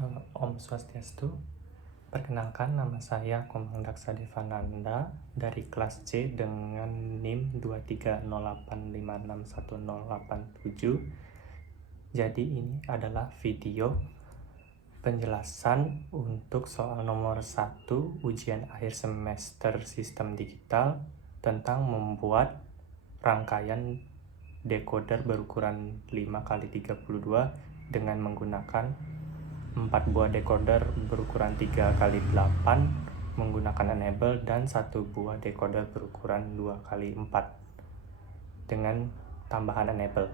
Om Swastiastu. Perkenalkan, nama saya Komang Daksa Devananda dari kelas C dengan NIM 23085611087. Jadi ini adalah video penjelasan untuk soal nomor 1 ujian akhir semester sistem digital tentang membuat rangkaian decoder berukuran 5x32 dengan menggunakan 4 buah decoder berukuran 3x8 menggunakan enable dan 1 buah decoder berukuran 2x4 dengan tambahan enable.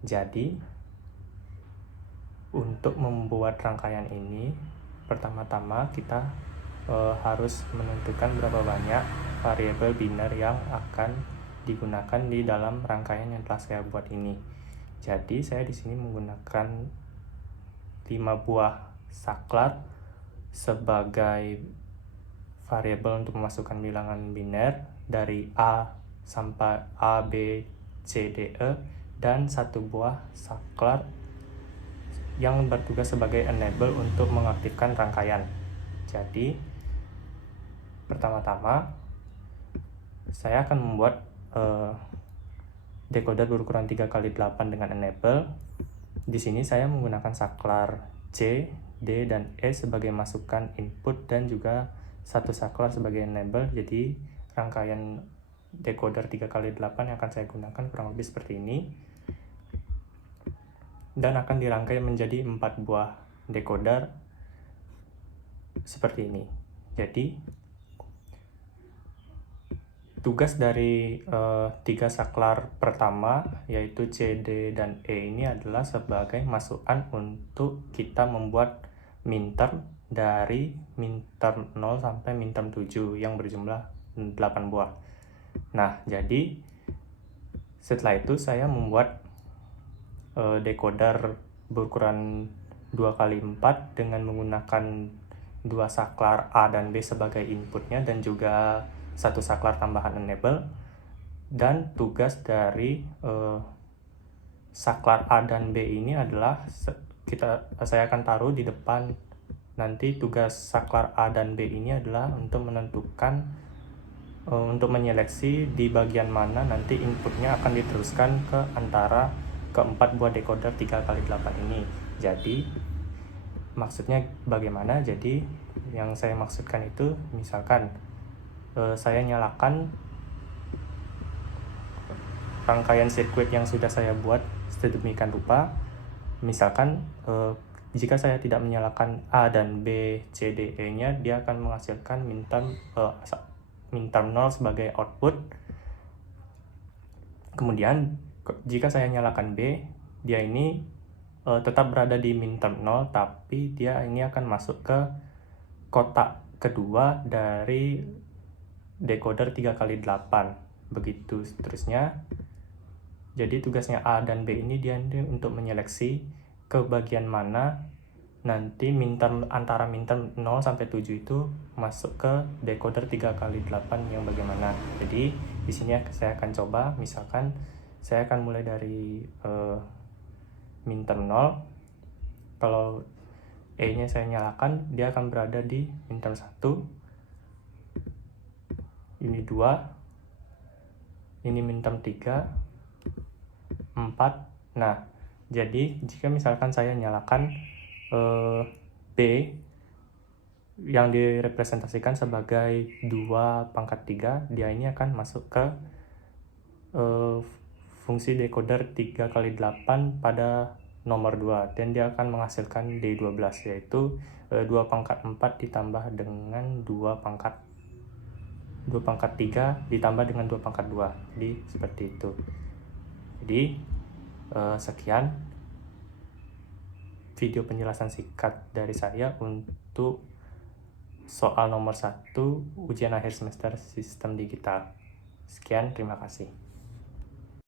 Jadi untuk membuat rangkaian ini, pertama-tama kita harus menentukan berapa banyak variabel biner yang akan digunakan di dalam rangkaian yang telah saya buat ini. Jadi saya di sini menggunakan 5 buah saklar sebagai variabel untuk memasukkan bilangan biner dari A sampai A, B, C, D, E, dan 1 buah saklar yang bertugas sebagai enable untuk mengaktifkan rangkaian. Jadi pertama-tama saya akan membuat decoder berukuran 3x8 dengan enable. Di sini saya menggunakan saklar C, D, dan E sebagai masukan input dan juga 1 saklar sebagai enable. Jadi rangkaian decoder 3x8 yang akan saya gunakan kurang lebih seperti ini, dan akan dirangkai menjadi 4 buah decoder seperti ini. Jadi tugas dari 3 saklar pertama yaitu C, D, dan E ini adalah sebagai masukan untuk kita membuat minterm dari minterm 0 sampai minterm 7 yang berjumlah 8 buah. Nah, jadi setelah itu saya membuat decoder berukuran 2x4 dengan menggunakan 2 saklar A dan B sebagai inputnya dan juga 1 saklar tambahan enable. Dan tugas dari saklar A dan B ini adalah saya akan taruh di depan. Nanti tugas saklar A dan B ini adalah untuk menentukan untuk menyeleksi di bagian mana nanti inputnya akan diteruskan ke antara keempat buah decoder 3x8 ini. Jadi maksudnya bagaimana? Jadi yang saya maksudkan itu, misalkan saya nyalakan rangkaian sirkuit yang sudah saya buat sedemikian rupa. Misalkan jika saya tidak menyalakan A dan B, C, D, E nya, dia akan menghasilkan minterm 0 sebagai output. Kemudian jika saya nyalakan B, dia ini tetap berada di minterm 0, tapi dia ini akan masuk ke kotak kedua dari decoder 3x8. Begitu seterusnya. Jadi tugasnya A dan B ini dia untuk menyeleksi ke bagian mana nanti antara minterm 0 sampai 7 itu masuk ke decoder 3x8 yang bagaimana. Jadi di sini saya akan coba, misalkan saya akan mulai dari minterm 0. Kalau E-nya saya nyalakan, dia akan berada di minterm 1. Ini 2. Ini minterm 3, 4. Nah, jadi jika misalkan saya nyalakan B yang direpresentasikan sebagai 2/3, dia ini akan masuk ke fungsi decoder 3x8 pada nomor 2, dan dia akan menghasilkan D12, yaitu 2/4 ditambah dengan 2/3 ditambah dengan 2/2. Jadi seperti itu. Jadi sekian video penjelasan singkat dari saya untuk soal nomor 1 ujian akhir semester sistem digital. Sekian, terima kasih.